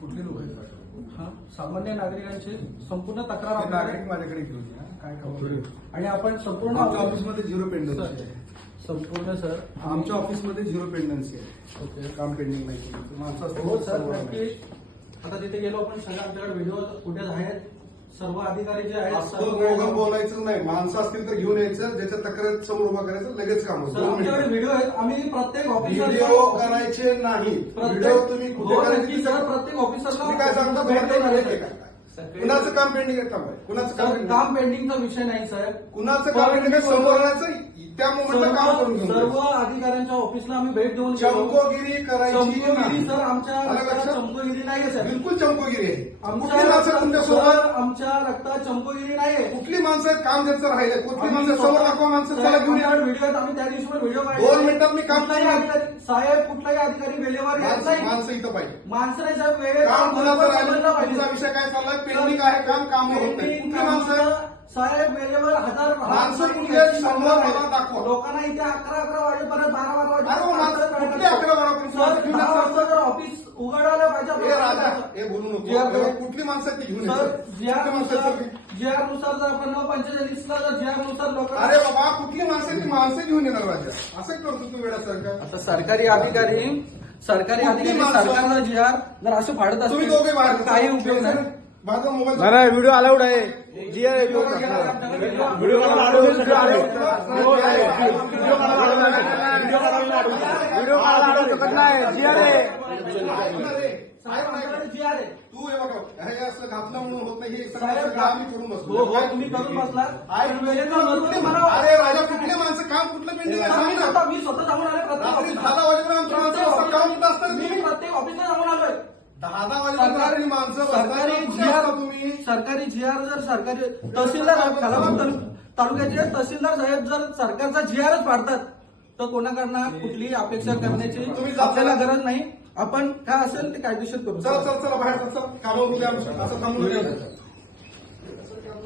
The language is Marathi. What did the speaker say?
कुठले लोक आहेत? हा सामान्य नागरिकांची संपूर्ण तक्रार नागरिक माझ्याकडे घेऊन या. काय काम? आणि आपण संपूर्ण आमच्या ऑफिसमध्ये झिरो पेंडन्सी आहे. संपूर्ण सर आमच्या ऑफिसमध्ये झिरो पेंडन्सी आहे. ओके काम पेंडिंग नाही. माणसं असतील हो तर सर सर्व नक्की. आता तिथे गेलो आपण सगळं आमच्याकडे व्हिडिओ फुटेज आहेत. सर्व अधिकारी जे आहेत असं सर्व दोघं बोलायचं नाही. माणसं असतील तर घेऊन यायचं. ज्याच्या तक्रार समोर उभा करायचं. लगेच काम सर आमच्याकडे व्हिडिओ आहेत. आम्ही प्रत्येक ऑफिसर व्हिडिओ करायचे नाही. व्हिडिओ तुम्ही कुठे हो करायचे नक्की सर प्रत्येक ऑफिसरला तुम्ही काय सांगता? कुणाचं काम पेंडिंग आहे? थांबाय. कुणाचं काम पेंडिंग? काम पेंडिंगचा विषय नाही साहेब. कुणाचं काम पेंडिंग आहे? समोर यायचं. त्या मोमेंटला काम करून घेऊन सर्व जायचं. अधिकाऱ्यांच्या ऑफिसला आम्ही भेट देऊन चमकोगिरी करायची चमकोगिरी नाही. सर आमच्या आलं रक्तात लक्षात? चमकोगिरी नाहीये सर. बिलकुल चमकोगिरी आहे. आमच्या कुठली माणसं रक्तात- तुमच्यासोबत? सर, आमच्या रक्तात चमकोगिरी नाहीये. कुठली माणसं आहेत? काम ज्यांचं राहिलंय. कुठली आम्ही माणसं? समोर दाखवा माणसं. चला घेऊन या. व्हिडिओ आहेत. आम्ही त्या दिवशी पण व्हिडिओ 2 मिनिटात मी काम कुठलाही करून अधिकारी साहेब कुठलाही अधिकारी वेळेवर येत नाही. माणसं इथं पाहिजे. माणसं नाही साहेब वेळेवर काम कुणाचं राहिलं? समजलं पाहिजे. तुमचा विषय काय चाललाय? पेंडिंग आहे काम. काम होत नाही. कुठली माणसं आहेत? साहेब वेळेवर हजार माणसं कुठली आहेत? समोर मला दाखवा. लोकांना इथे 11 वाजेपर्यंत 12 अरे हो, माणसं कुठली 11 वाजेपर्यंत? सर घेऊन 10 या. वाजता जर ऑफिस उघडायला पाहिजे हे राजा आपल्याला. हे बोलू नको. जी आर तेव्हा कुठली माणसं आहेत ती घेऊन सर यायचं. कुठली माणसं आहेत ती? जीआर नुसार जर आपण 945 ला जर जीआर नुसार लोक अरे बाबा कुठली माणसं आहेत ती माणसं घेऊन येणार राजा. असं करतो तू वेळासारखं. आता सरकारी अधिकारी सरकारचा जीआर जर असं फाडत तुम्ही असतील दोघे बाहेर तर काही उपयोग नाही. माझा मोबाईल नाही व्हिडिओ अलाउड आहे. जी आहे व्हिडिओ व्हिडिओ अलाउड शकत नाही. जी आहे जीआर आहे. तू हे बघा हे असं घातलं म्हणून होत नाही. हे साहेब, सगळं आम्ही करून बसलो. हो हो तुम्ही करून बसला अरे राजा कुठली माणसं काम कुठलं पेंडिंग आहे सांग ना. मी स्वतः जाऊन आलोय रात्री प्रत्येक 10 वाजेपर्यंत आमची माणसं असतात. काम कुठं असतात मी तुम्ही? प्रत्येक ऑफिसला जाऊन आलोय. 10 वाजेपर्यंत रात्री माणसं बसतात. सरकारी कुठे जीआर असता तुम्ही? सरकारी जीआर जर सरकारी तहसीलदार तालुक्याचे तहसीलदार साहेब जर सरकारचा जीआरच पाडतात तर कोणाकडनं कुठलीही अपेक्षा करण्याची तुम्ही जाता. आपल्याला गरज नाही. आपण काय असेल ते कायदेशीर करू. चला चला चला बाहेर चला. कामावर उद्या असं थांबून